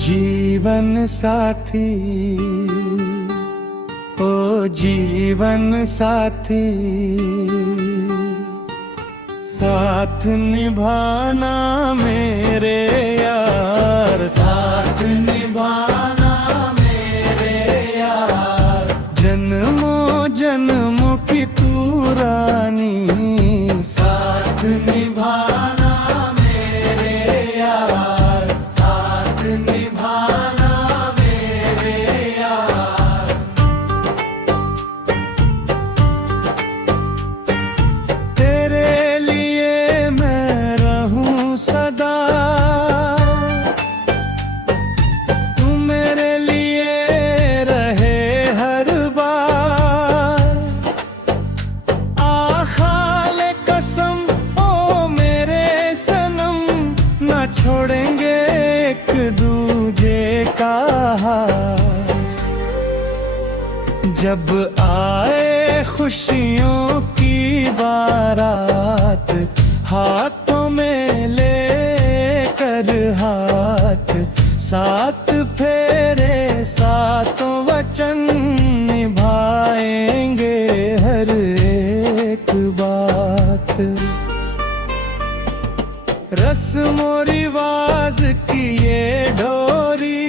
जीवन साथी, ओ जीवन साथी, साथ निभाना मेरे यार, साथ निभाना मेरे यार, जन्मों जन्मों की तू रानी, साथ निभाना मेरे यार, साथ निभाना मेरे यार। तेरे लिए मैं रहूं सदा, तू मेरे लिए रहे हर बार। आखाले कसम ओ मेरे सनम, न छोड़ेंगे एक दूजे का हाथ। जब आए खुशियों की बारात, हाथों में लेकर हाथ, साथ फेरे सातों वचन, निभाएंगे हर एक बात। रस्मों रिवाज की ये डोरी,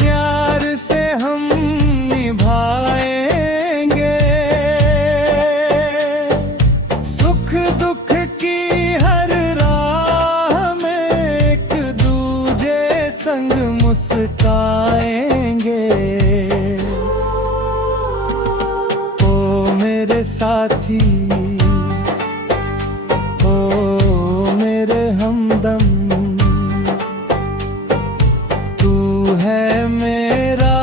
प्यार से हम निभाएंगे। सुख दुख की हर राह में एक दूजे संग मुस्काएंगे। ओ मेरे साथी, ओ मेरे हमदम, तू है मेरा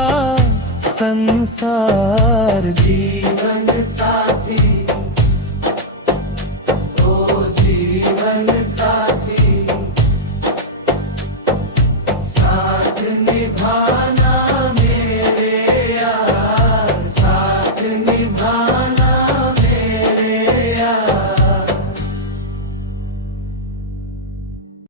संसार। जीवन साथी, ओ जीवन साथी, साथ निभा